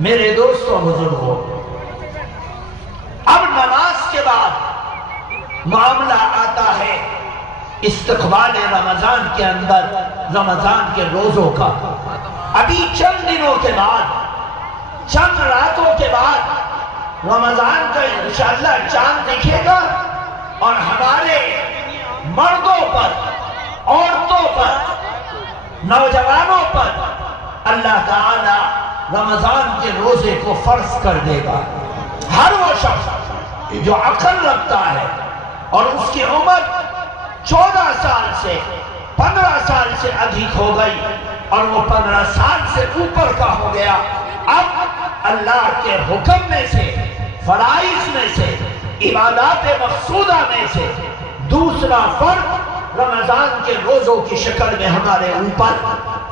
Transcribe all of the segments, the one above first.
میرے دوستوں بزرگوں، اب نماز کے بعد معاملہ آتا ہے استقبال رمضان کے اندر رمضان کے روزوں کا۔ ابھی چند دنوں کے بعد، چند راتوں کے بعد رمضان کا انشاءاللہ چاند دکھے گا، اور ہمارے مردوں پر، عورتوں پر، نوجوانوں پر اللہ تعالی رمضان کے روزے کو فرض کر دے گا۔ ہر وہ شخص جو عقل رکھتا ہے اور اس کی عمر 14 سال سے 15 سال سے ادھک ہو گئی اور وہ 15 سال سے اوپر کا ہو گیا، اب اللہ کے حکم میں سے، فرائض میں سے، عبادات مقصودہ میں سے دوسرا فرض رمضان کے روزوں کی شکل میں ہمارے اوپر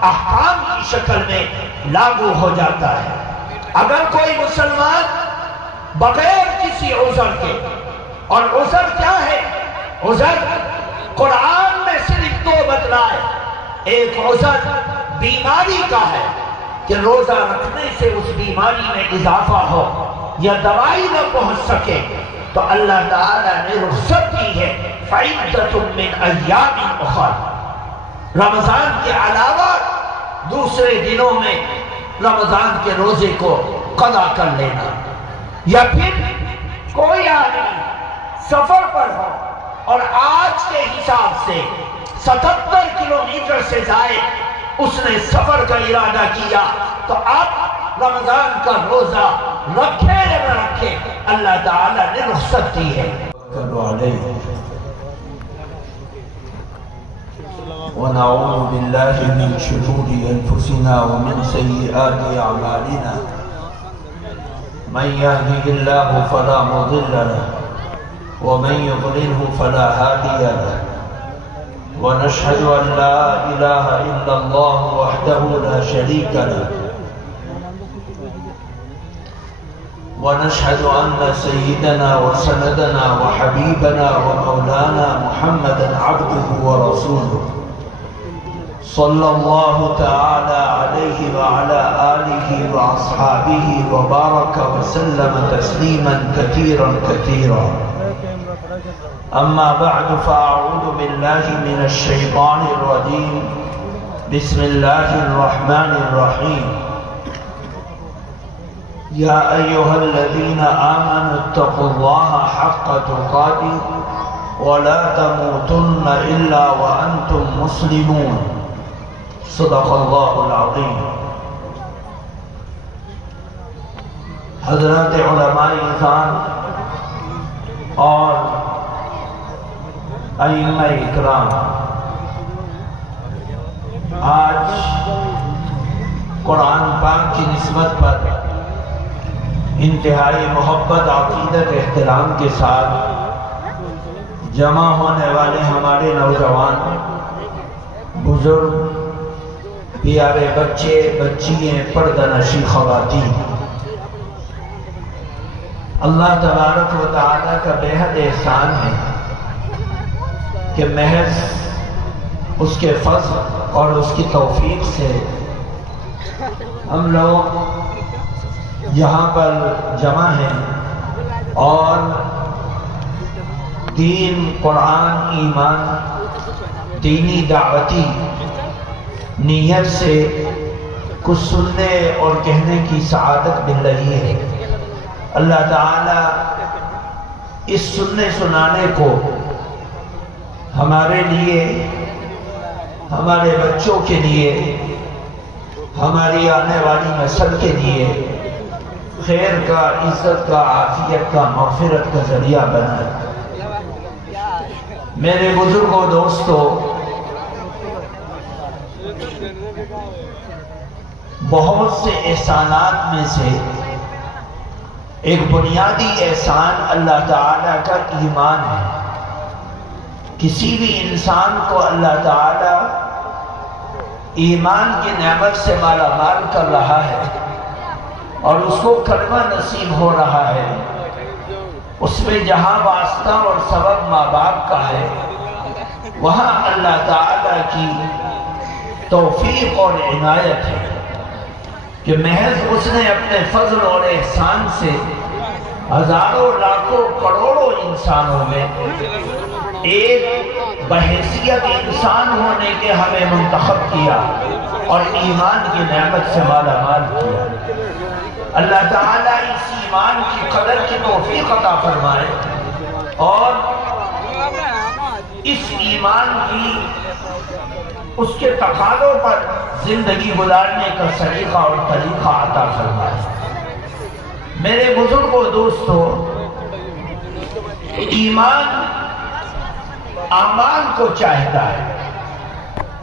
احکام کی شکل میں لاگو ہو جاتا ہے۔ اگر کوئی مسلمان بغیر کسی عذر کے، اور عذر کیا ہے؟ عذر قرآن میں صرف 2 بتلائے۔ ایک عذر بیماری کا ہے کہ روزہ رکھنے سے اس بیماری میں اضافہ ہو یا دوائی نہ پہنچ سکے، تو اللہ تعالیٰ نے رخصت کی ہے فَعِدَّةٌ مِّنْ أَيَّامٍ أُخَرَ، رمضان کے علاوہ دوسرے دنوں میں رمضان کے روزے کو قضا کر لینا۔ یا پھر کوئی آدمی سفر پر ہو اور آج کے حساب سے 77 کلومیٹر سے زائد اس نے سفر کا ارادہ کیا، تو اب رمضان کا روزہ رکھے یا نہ رکھے، اللہ تعالیٰ نے رخصت دی ہے۔ ونعوذ بالله من شرور أنفسنا ومن سيئات أعمالنا، من يهده الله فلا مضل له ومن يضلله فلا هادي له، ونشهد أن لا إله إلا الله وحده لا شريك له، ونشهد أن سيدنا وسندنا وحبيبنا ومولانا محمدا عبده ورسوله، صلى الله تعالى عليه وعلى آله وأصحابه وبارك وسلم تسليما كثيرا كثيرا. أما بعد، فأعوذ بالله من الشيطان الرجيم، بسم الله الرحمن الرحيم. يا أيها الذين آمنوا اتقوا الله حق تقاته ولا تموتن إلا وأنتم مسلمون. صدق اللہ العظیم. حضرات علماء اذان اور ائمہ اکرام، آج قرآن پاک کی نسبت پر انتہائی محبت، عقیدت، احترام کے ساتھ جمع ہونے والے ہمارے نوجوان، بزرگ، پیارے بچے، بچیاں، پردہ نشی خواتین، اللہ تبارک و تعالیٰ کا بے حد احسان ہے کہ محض اس کے فضل اور اس کی توفیق سے ہم لوگ یہاں پر جمع ہیں اور دین، قرآن، ایمان، دینی دعوتی نیت سے کچھ سننے اور کہنے کی سعادت مل رہی ہے۔ اللہ تعالیٰ اس سننے سنانے کو ہمارے لیے، ہمارے بچوں کے لیے، ہماری آنے والی نسل کے لیے خیر کا، عزت کا، عافیت کا، مغفرت کا ذریعہ بنائے۔ میرے بزرگوں، دوستوں، بہت سے احسانات میں سے ایک بنیادی احسان اللہ تعالیٰ کا ایمان ہے۔ کسی بھی انسان کو اللہ تعالیٰ ایمان کی نعمت سے مالا مال کر رہا ہے اور اس کو کلمہ نصیب ہو رہا ہے، اس میں جہاں واسطہ اور سبب ماں باپ کا ہے، وہاں اللہ تعالیٰ کی توفیق اور عنایت ہے۔ کہ محض اس نے اپنے فضل اور احسان سے ہزاروں لاکھوں کروڑوں انسانوں میں ایک بحیثیت انسان ہونے کے ہمیں منتخب کیا اور ایمان کی نعمت سے مالا مال کیا۔ اللہ تعالیٰ اس ایمان کی قدر کی توفیق عطا فرمائے اور اس ایمان کی اس کے تقاضوں پر زندگی گزارنے کا سلیقہ اور طریقہ عطا فرمائے۔ میرے بزرگوں دوستو، ایمان اعمال کو چاہتا ہے۔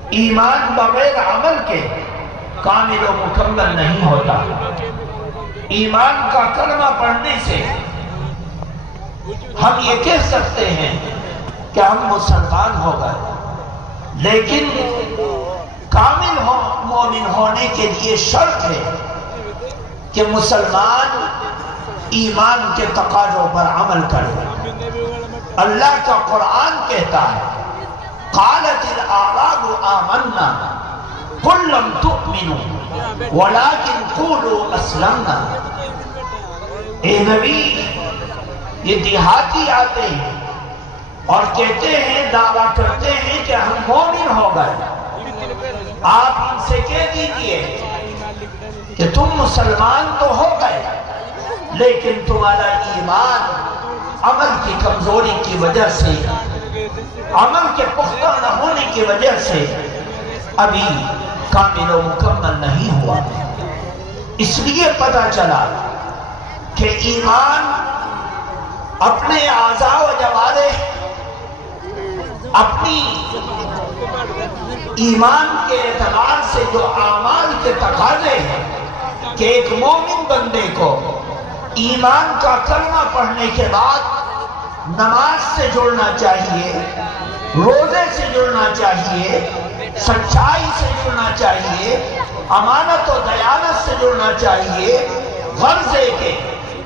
ایمان بغیر عمل کے کامل و مکمل نہیں ہوتا۔ ایمان کا کلمہ پڑھنے سے ہم یہ کہہ سکتے ہیں کہ ہم مسلمان ہو گئے، لیکن کامل مومن ہونے کے لیے شرط ہے کہ مسلمان ایمان کے تقاضوں پر عمل کرے۔ اللہ کا قرآن کہتا ہے قالت الاعراب آمنا قل لم تؤمنوا ولكن قولوا اسلمنا۔ اے نبی، یہ دیہاتی آتے ہیں اور کہتے ہیں، دعویٰ کرتے ہیں کہ ہم مومن ہو گئے۔ آپ ان سے کہہ دیجئے کہ تم مسلمان تو ہو گئے، لیکن تمہارا ایمان عمل کی کمزوری کی وجہ سے، عمل کے پختہ نہ ہونے کی وجہ سے ابھی کامل و مکمل نہیں ہوا۔ اس لیے پتہ چلا کہ ایمان اپنے اعضاء و جوارح، اپنی ایمان کے اعتبار سے جو اعمال کے تقاضے ہیں کہ ایک مومن بندے کو ایمان کا کلمہ پڑھنے کے بعد نماز سے جڑنا چاہیے، روزے سے جڑنا چاہیے، سچائی سے جڑنا چاہیے، امانت و دیانت سے جڑنا چاہیے۔ غرض ہے کہ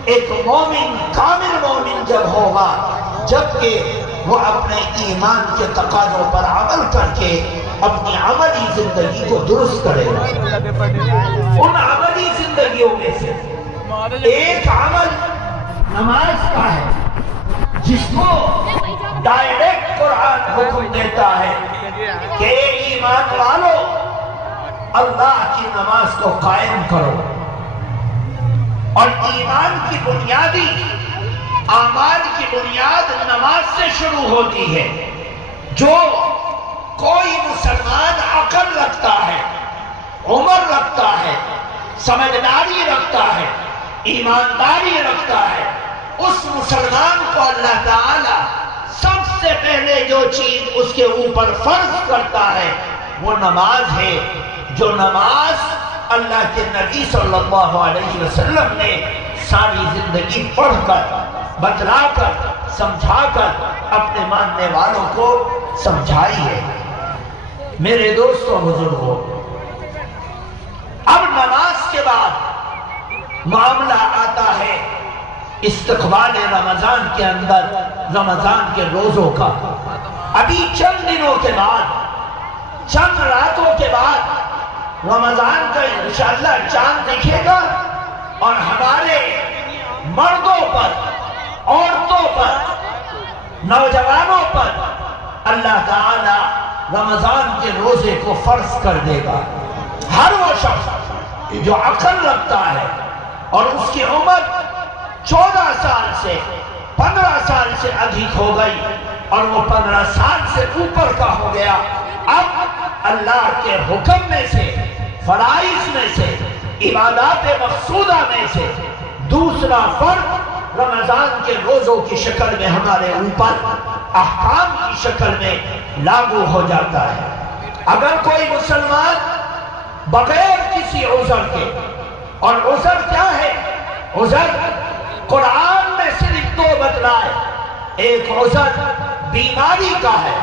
ایک مومن کامل مومن جب ہوگا جبکہ وہ اپنے ایمان کے تقاضوں پر عمل کر کے اپنی عملی زندگی کو درست کرے گا۔ ان عملی زندگیوں میں سے ایک عمل نماز کا ہے، جس کو ڈائریکٹ قرآن حکم دیتا ہے کہ اے ایمان والو، اللہ کی نماز کو قائم کرو۔ اور ایمان کی بنیادی اعمال کی بنیاد نماز سے شروع ہوتی ہے۔ جو کوئی مسلمان عقل رکھتا ہے، عمر رکھتا ہے، سمجھداری رکھتا ہے، ایمانداری رکھتا ہے، اس مسلمان کو اللہ تعالی سب سے پہلے جو چیز اس کے اوپر فرض کرتا ہے وہ نماز ہے۔ جو نماز اللہ کے نبی صلی اللہ علیہ وسلم نے ساری زندگی پڑھ کر، بتلا کر، سمجھا کر اپنے ماننے والوں کو سمجھائی ہے۔ میرے دوستوں بزرگوں، اب نماز کے بعد معاملہ آتا ہے استقبال رمضان کے اندر، رمضان کے روزوں کا۔ ابھی چند دنوں کے بعد، چند راتوں کے بعد رمضان کا انشاءاللہ چاند دکھے گا اور ہمارے مردوں پر، عورتوں پر، نوجوانوں پر اللہ تعالی رمضان کے روزے کو فرض کر دے گا۔ ہر وہ شخص جو عقل رکھتا ہے اور اس کی عمر 14 سال سے 15 سال سے ادھک ہو گئی اور وہ 15 سال سے اوپر کا ہو گیا، اب اللہ کے حکم میں سے، فرائض میں سے، عبادات مقصودہ میں سے دوسرا فرض رمضان کے روزوں کی شکل میں ہمارے اوپر احکام کی شکل میں لاگو ہو جاتا ہے۔ اگر کوئی مسلمان بغیر کسی عذر کے، اور عذر کیا ہے؟ عذر قرآن میں صرف دو بتلائے۔ ایک عذر بیماری کا ہے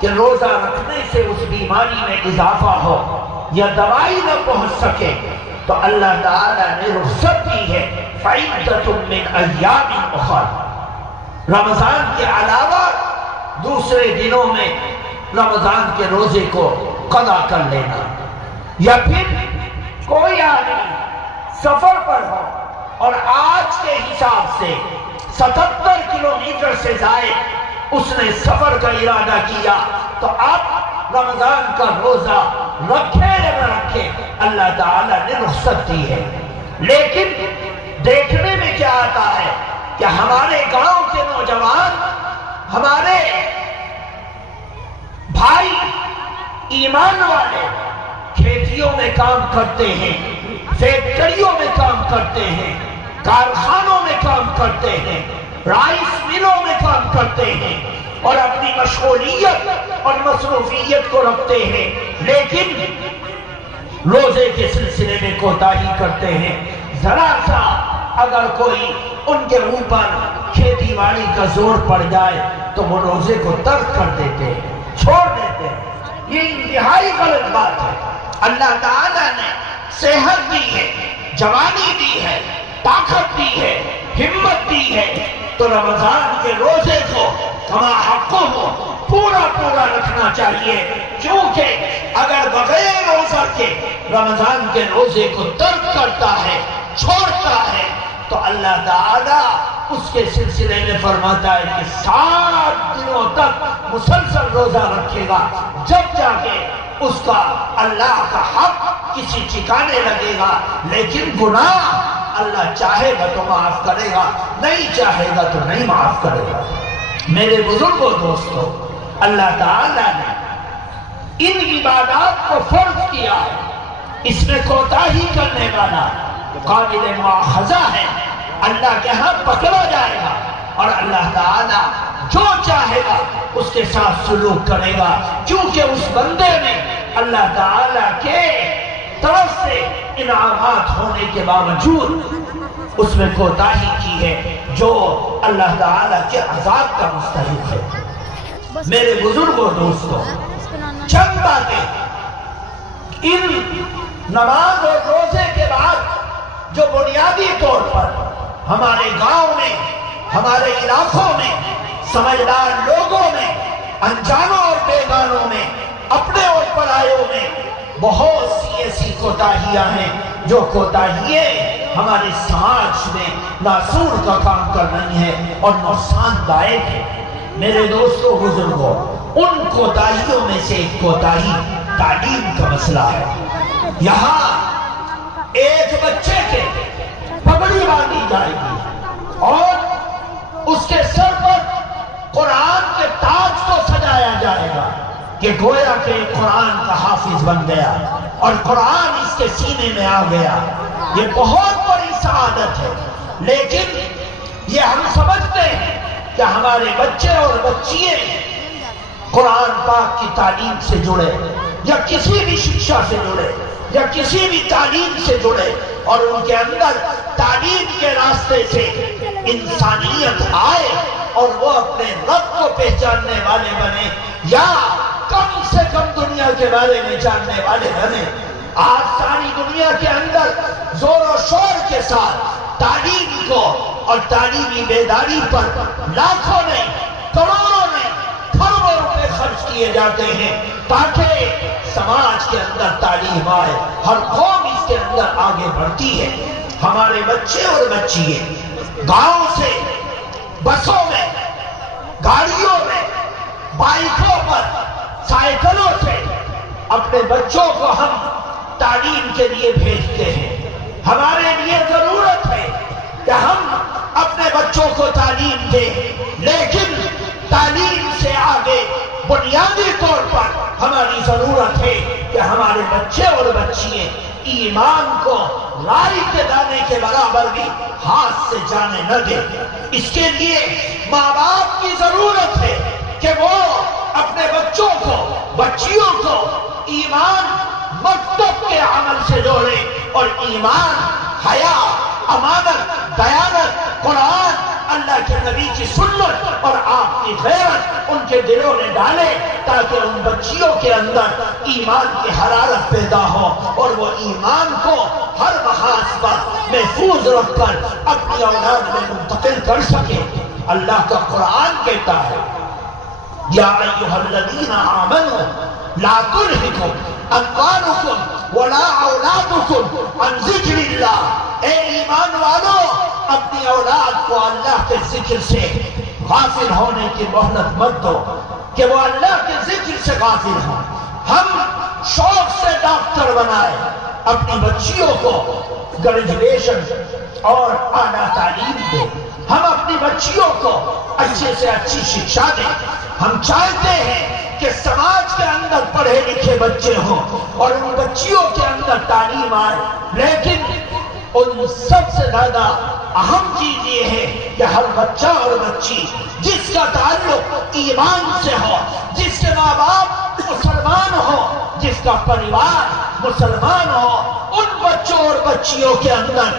کہ روزہ رکھنے سے اس بیماری میں اضافہ ہو یا دوائی نہ پہنچ سکے تو اللہ تعالیٰ نے رخصت دی ہے، فَعِدَّةٌ مِّنْ أَيَّامٍ أُخَرَ۔ رمضان کے علاوہ دوسرے دنوں میں رمضان کے روزے کو قضا کر لینا، یا پھر کوئی آدمی سفر پر ہو اور آج کے حساب سے 77 کلومیٹر سے زائد اس نے سفر کا ارادہ کیا، تو اب رمضان کا روزہ رکھے یا نہ رکھے اللہ تعالیٰ نے رخصت دی ہے۔ لیکن دیکھنے میں کیا آتا ہے کہ ہمارے گاؤں کے نوجوان، ہمارے بھائی ایمان والے کھیتیوں میں کام کرتے ہیں، فیکٹریوں میں کام کرتے ہیں، کارخانوں میں کام کرتے ہیں، رائس ملوں میں کام کرتے ہیں اور اپنی مشغولیت اور مصروفیت کو رکھتے ہیں، لیکن روزے کے سلسلے میں کوتاہی کرتے ہیں۔ ذرا سا اگر کوئی ان کے اوپر کھیتی باڑی کا زور پڑ جائے تو وہ روزے کو ترک کر دیتے ہیں، چھوڑ دیتے ہیں۔ یہ انتہائی غلط بات ہے۔ اللہ تعالیٰ نے صحت دی ہے، جوانی دی ہے، طاقت دی ہے، ہمت دی ہے، تو رمضان کے روزے کو کما حقہ پورا رکھنا چاہیے، کیونکہ اگر بغیر روزہ کے رمضان کے روزے کو ترک کرتا ہے، چھوڑتا ہے، تو اللہ تعالیٰ اس کے سلسلے میں فرماتا ہے کہ 7 دنوں تک مسلسل روزہ رکھے گا، جب جا کے اس کا اللہ کا حق کسی ٹھکانے لگے گا۔ لیکن گناہ اللہ چاہے گا تو معاف کرے گا، نہیں چاہے گا تو نہیں معاف کرے گا۔ میرے بزرگوں دوستو، اللہ تعالیٰ نے ان عبادات کو فرض کیا ہے، اس میں کوتاہی کرنے والا قابل مواخذہ ہے، اللہ کے ہاں پکڑا جائے گا، اور اللہ تعالیٰ جو چاہے گا اس کے ساتھ سلوک کرے گا، کیونکہ اس بندے نے اللہ تعالیٰ کے طرف سے انعامات ہونے کے باوجود اس میں کوتاہی کی ہے، جو اللہ تعالیٰ کے عذاب کا مستحق ہے۔ میرے بزرگوں دوستوں، چند باتیں ان نماز اور روزے کے بعد جو بنیادی طور پر ہمارے گاؤں میں، ہمارے علاقوں میں، سمجھدار لوگوں میں، انجانوں اور بیگانوں میں، اپنے اور پرایوں میں بہت سی ایسی کوتاہیاں ہیں جو کوتاہییں ہمارے سماج میں ناسور کا کام کر رہی ہیں اور نقصان دائق ہے۔ میرے دوستو بزرگوں، ان کوتاہیوں میں سے ایک کوتاہی تعلیم کا مسئلہ ہے۔ یہاں ایک بچے کے پگڑی باندھی جائے گی اور اس کے سر پر قرآن کے تاج کو سجایا جائے گا کہ گویا کہ قرآن کا حافظ بن گیا اور قرآن اس کے سینے میں آ گیا۔ یہ بہت بڑی سعادت ہے، لیکن یہ ہم سمجھتے ہیں کہ ہمارے بچے اور بچیاں قرآن پاک کی تعلیم سے جڑے یا کسی بھی شکشا سے جڑے یا کسی بھی تعلیم سے جڑے اور ان کے اندر تعلیم کے راستے سے انسانیت آئے اور وہ اپنے رب کو پہچاننے والے بنے، یا کم سے کم دنیا کے بارے میں جاننے والے بنے۔ آج ساری دنیا کے اندر زور و شور کے ساتھ تعلیم کو اور تعلیمی بیداری پر لاکھوں نے، کروڑوں نے، کروڑوں روپے خرچ کیے جاتے ہیں تاکہ سماج کے اندر تعلیم آئے، ہر قوم اس کے اندر آگے بڑھتی ہے۔ ہمارے بچے اور بچیاں گاؤں سے بسوں میں، گاڑیوں میں، بائکوں پر، سائیکلوں سے اپنے بچوں کو ہم تعلیم کے لیے بھیجتے ہیں۔ ہمارے لیے ضرورت ہے کہ ہم اپنے بچوں کو تعلیم دیں، لیکن تعلیم سے آگے بنیادی طور پر ہماری ضرورت ہے کہ ہمارے بچے اور بچیاں ایمان کو رائی کے دانے کے برابر بھی ہاتھ سے جانے نہ دیں۔ اس کے لیے ماں باپ کی ضرورت ہے کہ وہ اپنے بچوں کو، بچیوں کو ایمان مکتب کے عمل سے جوڑے اور ایمان، حیا، امانت، دیانت، قرآن، اللہ کے نبی کی سنت اور آپ کی غیرت ان کے دلوں میں ڈالے تاکہ ان بچیوں کے اندر ایمان کی حرارت پیدا ہو اور وہ ایمان کو ہر محاذ پر محفوظ رکھ کر اپنی اولاد میں منتقل کر سکے۔ اللہ کا قرآن کہتا ہے یا ایھا الذین آمنوا لا تلہکم اموالکم ولا اولادکم عن ذکر اللہ اپنی اولاد کو اللہ کے ذکر سے غافل ہونے کی مہلت مت دو کہ وہ اللہ کے ذکر سے غافل ہوں۔ ہم شوق سے ڈاکٹر بنائے، اپنی بچیوں کو گریجویشن اور اعلیٰ تعلیم دیں، ہم اپنی بچیوں کو اچھے سے اچھی شکشا دیں۔ ہم چاہتے ہیں کہ سماج کے اندر پڑھے لکھے بچے ہوں اور ان بچیوں کے اندر تعلیم آئے، لیکن ان سب سے زیادہ اہم چیز یہ ہے کہ ہر بچہ اور بچی جس کا تعلق ایمان سے ہو، جس کے ماں باپ مسلمان ہو، جس کا پریوار مسلمان ہو، ان بچوں اور بچیوں کے اندر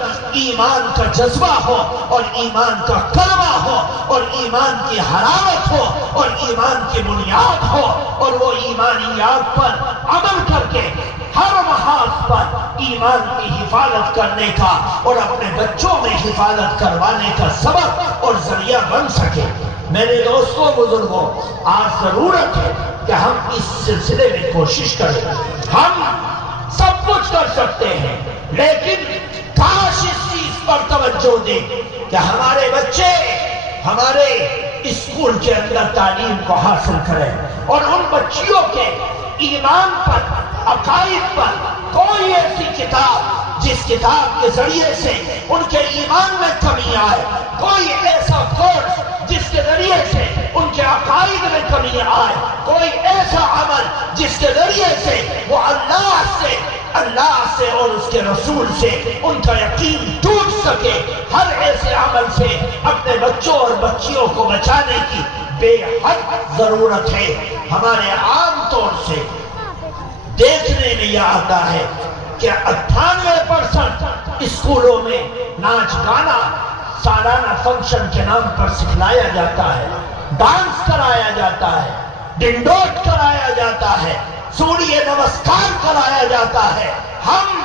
ایمان کا جذبہ ہو اور ایمان کا کلمہ ہو اور ایمان کی حرارت ہو اور ایمان کی بنیاد ہو، اور وہ ایمانیات پر عمل کر کے ہر محاذ پر ایمان کی حفاظت کرنے کا اور اپنے بچوں میں حفاظت کروانے کا سبب اور ذریعہ بن سکے۔ میرے دوستوں بزرگوں، آج ضرورت ہے کہ ہم اس سلسلے میں کوشش کریں۔ ہم سب کچھ کر سکتے ہیں، لیکن کاش اس چیز پر توجہ دیں کہ ہمارے بچے ہمارے اسکول کے اندر تعلیم کو حاصل کریں اور ان بچیوں کے ایمان پر، عقائد پر کوئی ایسی کتاب جس کتاب کے ذریعے سے ان کے ایمان میں کمی آئے، کوئی ایسا کورس جس کے ذریعے سے ان کے عقائد میں کمی آئے، کوئی ایسا عمل جس کے ذریعے سے وہ اللہ سے اور اس کے رسول سے ان کا یقین ٹوٹ سکے، ہر ایسے عمل سے اپنے بچوں اور بچیوں کو بچانے کی بے حد ضرورت ہے۔ ہمارے عام طور سے دیکھنے میں یہ آتا ہے کہ 98% اسکولوں میں ناچ گانا سالانہ فنکشن کے نام پر سکھلایا جاتا ہے، ڈانس کرایا جاتا ہے، ڈنڈوت کرایا جاتا ہے، سوریہ نمسکار کرایا جاتا ہے۔ ہم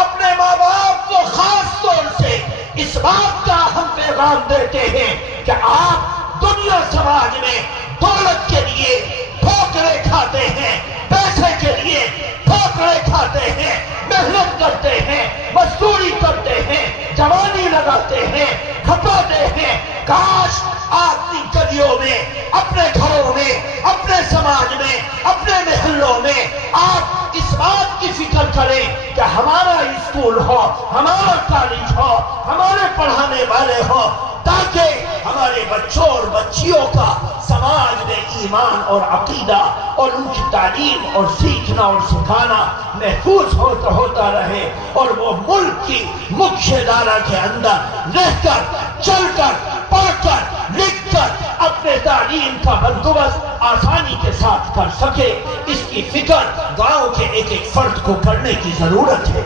اپنے ماں باپ کو خاص طور سے اس بات کا اہم پیغام دیتے ہیں کہ آپ دنیا سماج میں دولت کے لیے ٹھوکریں کھاتے ہیں، پیسے کے لیے ٹھوکریں کھاتے ہیں، محنت کرتے ہیں، مزدوری کرتے ہیں، جوانی لگاتے ہیں، کھپاتے ہیں۔ کاش اپنی گلیوں میں، اپنے گھروں میں، اپنے سماج میں، اپنے محلوں میں آپ اس بات کی فکر کریں کہ ہمارا اسکول ہو، ہمارا کالج ہو، ہمارے پڑھانے والے ہو، تاکہ ہمارے بچوں اور بچیوں کا سماج میں ایمان اور عقیدہ اور ان کی تعلیم اور سیکھنا اور سکھانا محفوظ ہوتا رہے، اور وہ ملک کی مکھیہ دھارا کے اندر رہ کر، چل کر، پڑھ کر، لکھ کر اپنے تعلیم کا بندوبست آسانی کے ساتھ کر سکے۔ اس کی فکر گاؤں کے ایک ایک فرد کو کرنے کی ضرورت ہے۔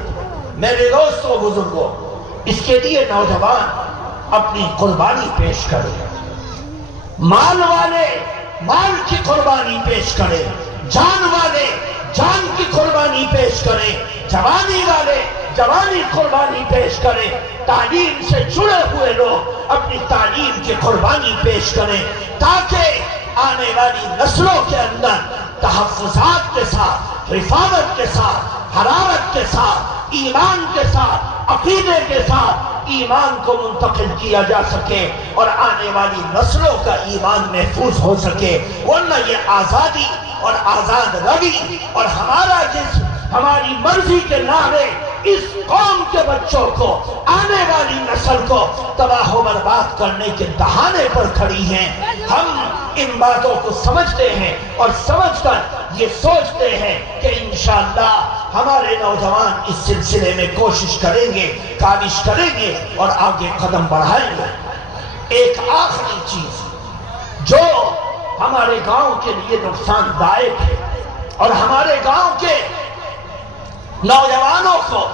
میرے دوستوں بزرگوں، اس کے لیے نوجوان اپنی قربانی پیش کریں، مال والے مال کی قربانی پیش کریں، جان والے جان کی قربانی پیش کریں، جوانی والے جوانی قربانی پیش کریں، تعلیم سے جڑے ہوئے لوگ اپنی تعلیم کی قربانی پیش کریں، تاکہ آنے والی نسلوں کے اندر تحفظات کے ساتھ، حفاظت کے ساتھ، حرارت کے ساتھ، ایمان کے ساتھ، عقیدے کے ساتھ ایمان کو منتقل کیا جا سکے اور آنے والی نسلوں کا ایمان محفوظ ہو سکے۔ ورنہ یہ آزادی اور آزاد روی اور ہمارا جسم، ہماری مرضی کے نعرے اس قوم کے بچوں کو، آنے والی نسل کو تباہ و برباد کرنے کے دہانے پر کھڑی ہیں۔ ہم ان باتوں کو سمجھتے ہیں اور سمجھ کر یہ سوچتے ہیں کہ انشاءاللہ ہمارے نوجوان اس سلسلے میں کوشش کریں گے، کاوش کریں گے اور آگے قدم بڑھائیں گے۔ ایک آخری چیز جو ہمارے گاؤں کے لیے نقصان دائق ہے اور ہمارے گاؤں کے نوجوانوں کو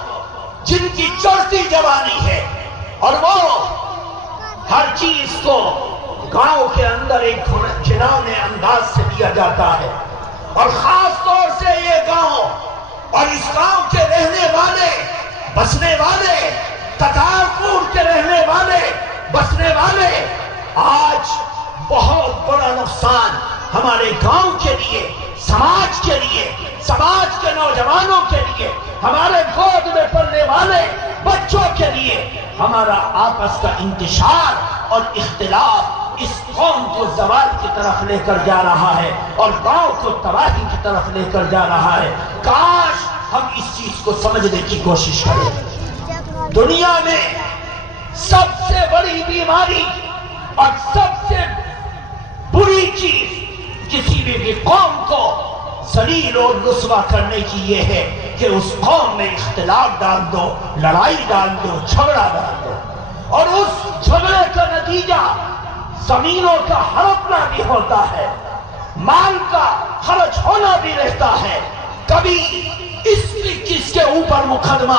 جن کی چڑھتی جوانی ہے اور وہ ہر چیز کو گاؤں کے اندر ایک گھناؤنے انداز سے لیا جاتا ہے، اور خاص طور سے یہ گاؤں اور اس گاؤں کے رہنے والے، بسنے والے، تتارپور کے رہنے والے، بسنے والے، آج بہت بڑا نقصان ہمارے گاؤں کے لیے سماج کے لیے، سماج کے نوجوانوں کے لیے، ہمارے گود میں پلنے والے بچوں کے لیے ہمارا آپس کا انتشار اور اختلاف اس قوم کو زوال کی طرف لے کر جا رہا ہے اور گاؤں کو تباہی کی طرف لے کر جا رہا ہے۔ کاش ہم اس چیز کو سمجھنے کی کوشش کریں۔ دنیا میں سب سے بڑی بیماری اور سب سے بری چیز کسی بھی قوم کو ذلیل اور رسوا کرنے کی یہ ہے کہ اس قوم میں اختلاف ڈال دو، لڑائی ڈال دو، جھگڑا ڈال دو، اور اس جھگڑے کا نتیجہ زمینوں کا ہڑپنا بھی ہوتا ہے، مال کا خرچ ہونا بھی رہتا ہے، کبھی کس کے اوپر مقدمہ،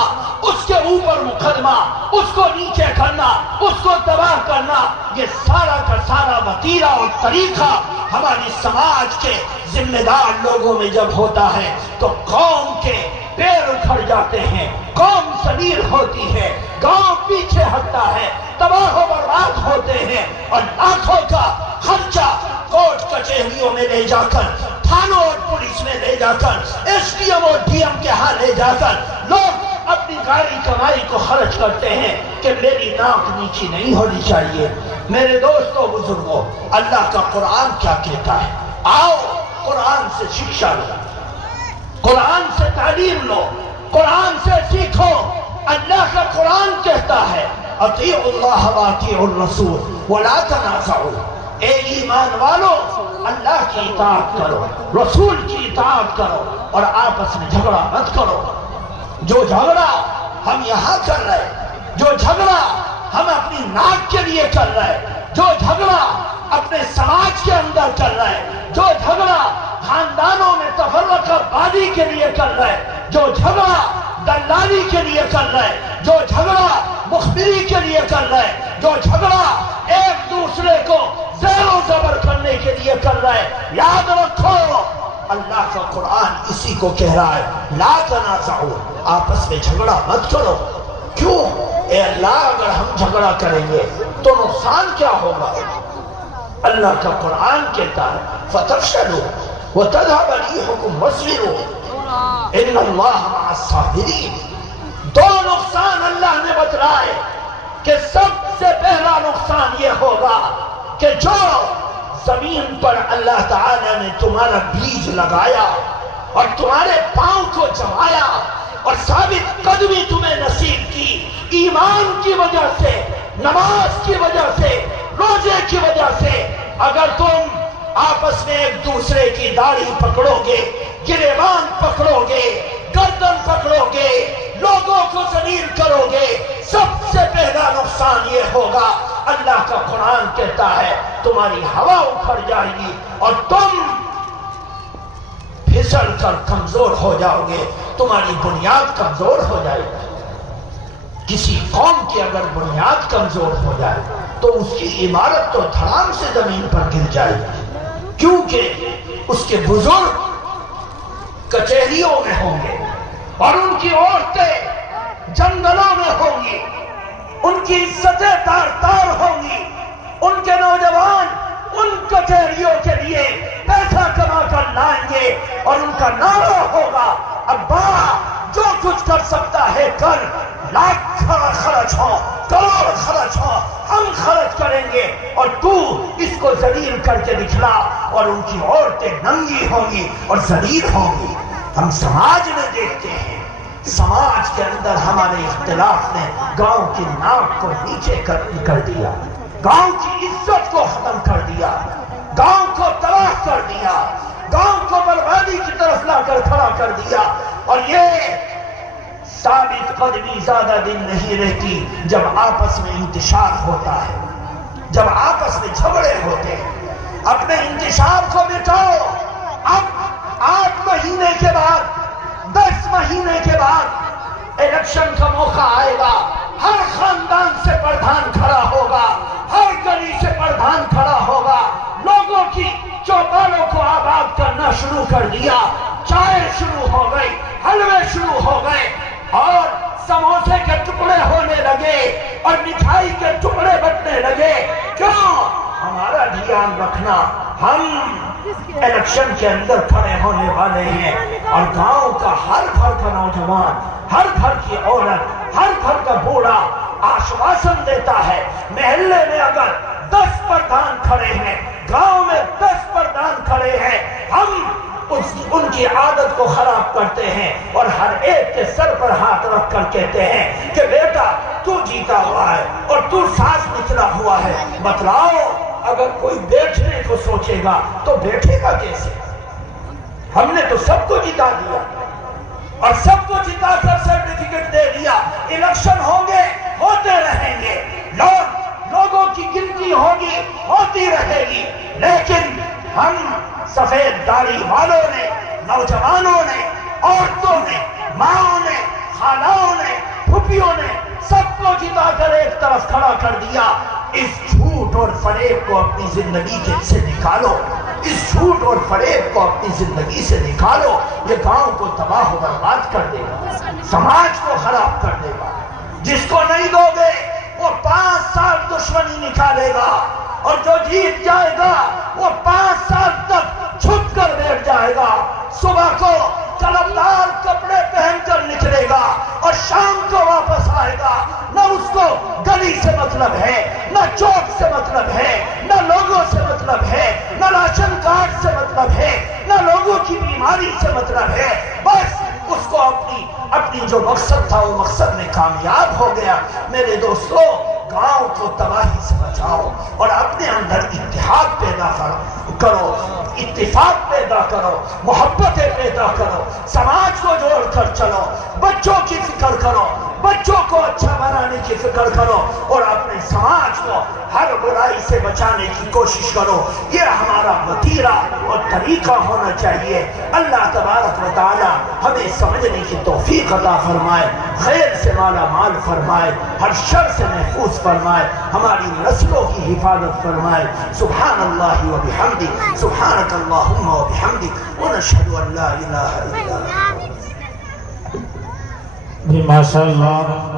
اس کے اوپر مقدمہ، اس کو نیچے کرنا، اس کو تباہ کرنا، یہ سارا کا سارا وتیرہ اور طریقہ ہماری سماج کے ذمہ دار لوگوں میں جب ہوتا ہے تو قوم کے پیر اکھڑ جاتے ہیں، قوم ذلیل ہوتی ہے، گاؤں پیچھے ہٹتا ہے، تباہ و برباد ہوتے ہیں، اور لاکھوں کا خرچہ کورٹ کچہریوں میں لے جا کر، تھانوں اور پولیس میں لے جا کر، ایس ڈی ایم اور ڈی ایم کے ہاں لے جا کر لوگ اپنی گاڑی کمائی کو خرچ کرتے ہیں کہ میری ناک نیچی نہیں ہونی چاہیے۔ میرے دوستو بزرگوں، اللہ کا قرآن کیا کہتا ہے؟ آؤ قرآن سے شکشا لو، قرآن سے تعلیم لو، قرآن سے سیکھو۔ اللہ کا قرآن کہتا ہے اطیعوا اللہ واطیعوا الرسول ولا تنازعوا، اے ایمان والو اللہ کی اطاعت کرو، رسول کی اطاعت کرو، اور آپس میں جھگڑا مت کرو۔ جو جھگڑا ہم یہاں کر رہے، جو جھگڑا ہم اپنی ناک کے لیے کر رہے، جو جھگڑا اپنے سماج کے اندر کر رہے، جو جھگڑا خاندانوں میں تفرقہ بازی کے لیے کر رہے، جو جھگڑا دلالی کے لیے کر رہے، جو جھگڑا مخبری کے لیے کر رہے، جو جھگڑا ایک دوسرے کو زیر و زبر کرنے کے لیے کر رہے، یاد رکھو اللہ کا قرآن اسی کو کہہ رہا ہے لا تنازعوا، آپس میں جھگڑا مت کرو۔ کیوں؟ اے اللہ اگر ہم جھگڑا کریں گے تو نقصان کیا ہوگا؟ اللہ کا قرآن کہتا ہے فَتَفْشَلُوا وَتَذْهَبَ رِيحُكُمْ وَاصْبِرُوا إِنَّ اللَّهَ مَعَ الصَّابِرِينَ۔ دو نقصان اللہ نے بتلائے کہ سب سے پہلا نقصان یہ ہوگا کہ جو زمین پر اللہ تعالیٰ نے تمہارا بیج لگایا اور تمہارے پاؤں کو جمایا اور ثابت قدمی تمہیں نصیب کی، ایمان کی وجہ سے، نماز کی وجہ سے، روزے کی وجہ سے، اگر تم آپس میں ایک دوسرے کی داڑھی پکڑو گے، گریبان پکڑو گے، گردن پکڑو گے، لوگوں کو ذلیل کرو گے، سب سے پہلا نقصان یہ ہوگا اللہ کا قرآن کہتا ہے تمہاری ہوا اکھڑ جائے گی اور تم پھسل کر کمزور ہو جاؤ گے، تمہاری بنیاد کمزور ہو جائے گی۔ کسی قوم کی اگر بنیاد کمزور ہو جائے تو اس کی عمارت تو دھڑام سے زمین پر گر جائے گی، کیونکہ اس کے بزرگ کچہریوں میں ہوں گے اور ان کی عورتیں جنگلوں میں ہوں گی، ان کی عزتیں تار تار ہوں گی، ان کے نوجوان ان کچہریوں کے لیے پیسہ کما کر لائیں گے اور ان کا نعرہ ہوگا ابا جو کچھ کر سکتا ہے کر، لاکھ خرچ ہو، کروڑ خرچ ہو، ہم خرچ کریں گے اور تو اس کو ذلیل کر کے دکھلا، اور ان کی عورتیں ننگی ہوں گی اور ذلیل ہوں گی۔ ہم سماج میں دیکھتے ہیں، سماج کے اندر ہمارے اختلاف نے گاؤں کی ناک کو نیچے کر دیا، گاؤں کی عزت کو ختم کر دیا، گاؤں کو تباہ کر دیا، گاؤں کو بربادی کی طرف لا کر کھڑا کر دیا۔ اور یہ ثابت قدمی زیادہ دن نہیں رہتی جب آپس میں انتشار ہوتا ہے، جب آپس میں جھگڑے ہوتے ہیں۔ اپنے انتشار کو مٹاؤ۔ اب 8 مہینے کے بعد، 10 مہینے کے بعد الیکشن کا موقع آئے گا، ہر خاندان سے پردھان کھڑا ہوگا، ہر گلی سے پردھان کھڑا ہوگا، لوگوں کی چوپالوں کو آباد کرنا شروع کر دیا، چائے شروع ہو گئی، حلوے شروع ہو گئے اور سموسے کے ٹکڑے ہونے لگے اور مٹھائی کے ٹکڑے بٹنے لگے۔ کیوں؟ ہمارا دھیان رکھنا، ہم الیکشن کے اندر کھڑے ہونے والے ہیں اور گاؤں کا ہر گھر کا نوجوان، ہر گھر کی عورت، ہر گھر کا بوڑھا آشواسن دیتا ہے محلے میں اگر 10 پردھان کھڑے ہیں، گاؤں میں 10 پردھان کھڑے ہیں، ہم ان کی عادت کو خراب کرتے ہیں اور ہر ایک کے سر پر ہاتھ رکھ کر کہتے ہیں کہ بیٹا تو جیتا ہوا ہے اور تو سانس نکلا ہوا ہے، بتلاؤ اگر کوئی بیٹھنے کو سوچے گا تو بیٹھے گا کیسے؟ ہم نے تو سب کو جتا دیا اور سب کو جتا کر سرٹیفکیٹ دے دیا، الیکشن ہوں گے، ہوتے رہیں گے، لوگوں کی گنتی ہوگی، ہوتی رہے گی، لیکن ہم سفید داڑھی والوں نے، نوجوانوں نے، عورتوں نے، ماؤں نے، خالاؤں نے، پھوپھیوں نے سب کو جتا کر ایک طرف کھڑا کر دیا۔ اس جھوٹ اور فریب کو اپنی زندگی سے نکالو، اس جھوٹ اور فریب کو اپنی زندگی سے نکالو، یہ گاؤں کو تباہ و برباد کر دے گا، سماج کو خراب کر دے گا۔ جس کو نہیں دو گے وہ 5 سال دشمنی نکالے گا اور جو جیت جائے گا وہ 5 سال تک چھپ کر بیٹھ جائے گا، صبح کو چلمدار کپڑے پہن کر نکلے گا اور شام کو واپس آئے گا، نہ اس کو گلی سے مطلب ہے، نہ چوک سے مطلب ہے، نہ لوگوں سے مطلب ہے، نہ راشن کارڈ سے مطلب ہے، نہ لوگوں کی بیماری سے مطلب ہے، بس اس کو اپنی جو مقصد تھا وہ مقصد میں کامیاب ہو گیا۔ میرے دوستو، گاؤں کو تباہی سے بچاؤ اور اپنے اندر اتحاد پیدا کرو، اتفاق پیدا کرو، محبتیں پیدا کرو، سماج کو جوڑ کر چلو، بچوں کی فکر کرو، بچوں کو اچھا بنانے کی فکر کرو اور اپنے سماج کو ہر برائی سے بچانے کی کوشش کرو۔ یہ ہمارا وتیرہ اور طریقہ ہونا چاہیے۔ اللہ تبارک و تعالی ہمیں سمجھنے کی توفیق عطا فرمائے، خیر سے مالا مال فرمائے، ہر شر سے محفوظ فرمائے، ہماری نسلوں کی حفاظت فرمائے۔ سبحان اللہ و بحمدہ، سبحانک اللہم و بحمدک، ونشہد ان لا الہ الا انت۔ ماشاءاللہ